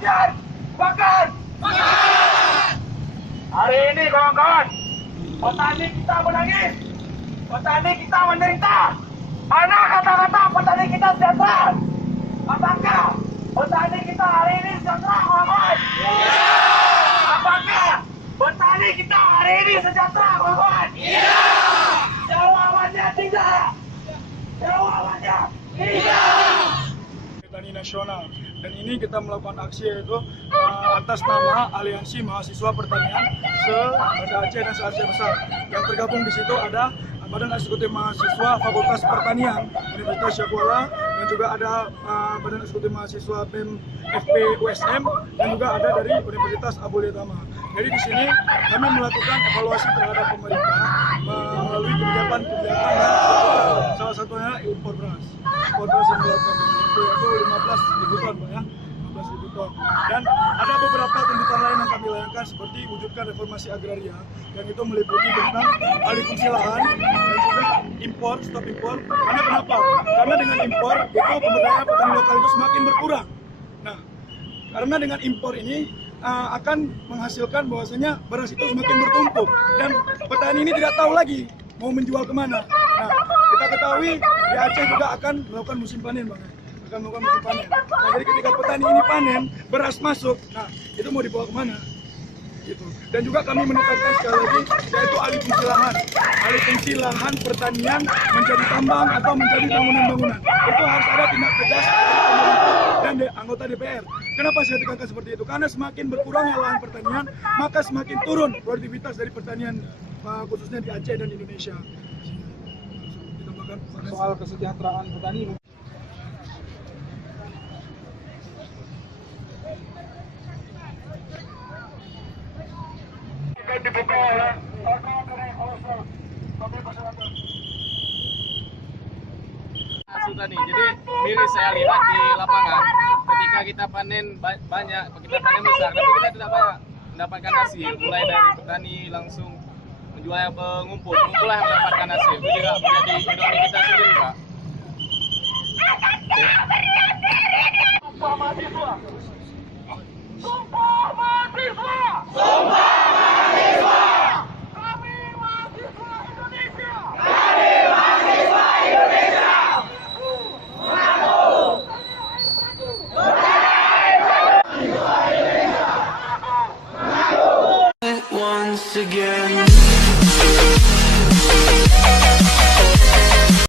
Makan! Makan! Hari ini kawan-kawan, petani kita menangis, petani kita menderita. Mana kata-kata petani kita sejahtera? Apakah petani kita hari ini sejahtera, kawan-kawan? Apakah petani kita hari ini sejahtera, kawan-kawan? Jawabannya tidak. Jawabannya tidak. Petani nasional, dan ini kita melakukan aksi yaitu atas nama Aliansi Mahasiswa Pertanian se-Banda Aceh dan se-Aceh Besar. Yang tergabung di situ ada Badan Eksekutif Mahasiswa Fakultas Pertanian Universitas Syakuala, dan juga ada Badan Eksekutif Mahasiswa BEM FP USM, dan juga ada dari Universitas Abul Yatama. Jadi di sini kami melakukan evaluasi terhadap pemerintah melalui kebijakan-kebijakan yang dilakukan. Salah satunya impor beras. Impor beras yang dilakukan yaitu 15.000 ton, Pak ya. 15.000 ton. Dan ada beberapa tuntutan lain yang kami layankan seperti wujudkan reformasi agraria, yang itu meliputi tentang alih fungsi lahan dan juga impor, stop impor. Karena kenapa? Karena dengan impor itu pemberdayaan petani lokal itu semakin berkurang. Nah, karena dengan impor ini akan menghasilkan bahwasanya beras itu semakin bertumpuk dan petani ini tidak tahu lagi mau menjual kemana. Nah, kita ketahui di Aceh juga akan melakukan musim panen, Bang. Akan melakukan musim panen. Nah, jadi ketika petani ini panen, beras masuk, nah itu mau dibawa kemana? Gitu. Dan juga kami menekankan sekali lagi yaitu alih fungsi lahan. Alih fungsi lahan pertanian menjadi tambang atau menjadi bangunan-bangunan. Itu harus ada tindak tegas dari pemerintah dan anggota DPR. Kenapa saya tekankan seperti itu? Karena semakin berkurangnya lahan pertanian, maka semakin turun produktivitas dari pertanian khususnya di Aceh dan Indonesia. Soal kesejahteraan petani. Dibuka oleh Tani. Jadi miris saya lihat di lapangan ketika kita panen banyak, kita panen besar, tapi kita tidak banyak mendapatkan hasil. Mulai dari petani langsung menjual yang pengumpul, pengumpulan yang mendapatkan hasil. Itu juga menjadi ekonomi kita sendiri, Pak. Sumpah mahasiswa! Sumpah mahasiswa! Sumpah! Once again.